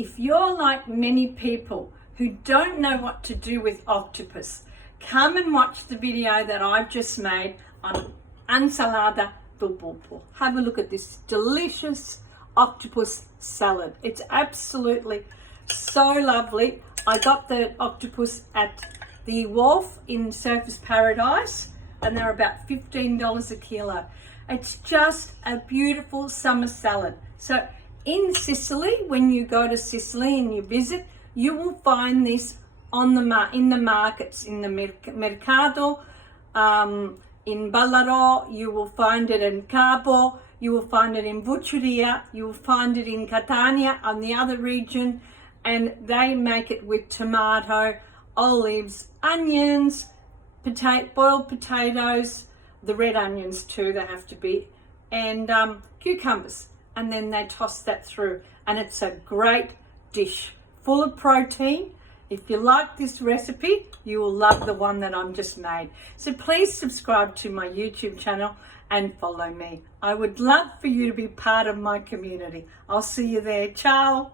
if you're like many people who don't know what to do with octopus, come and watch the video that I've just made on ensalada do pupo. Have a look at this delicious octopus salad. It's absolutely so lovely. I got the octopus at the wharf in Surfers Paradise, and they're about $15 a kilo. It's just a beautiful summer salad. So in Sicily, when you go to Sicily and you visit, you will find this on in the markets, in the mercato, in Ballarò. You will find it in Capo. You will find it in Vucceria. You will find it in Catania, on the other region, and they make it with tomato, olives, onions, boiled potatoes, the red onions too, they have to be, and cucumbers, and then they toss that through, and it's a great dish full of protein. If you like this recipe, you will love the one that I've just made. So please subscribe to my YouTube channel and follow me. I would love for you to be part of my community. I'll see you there. Ciao.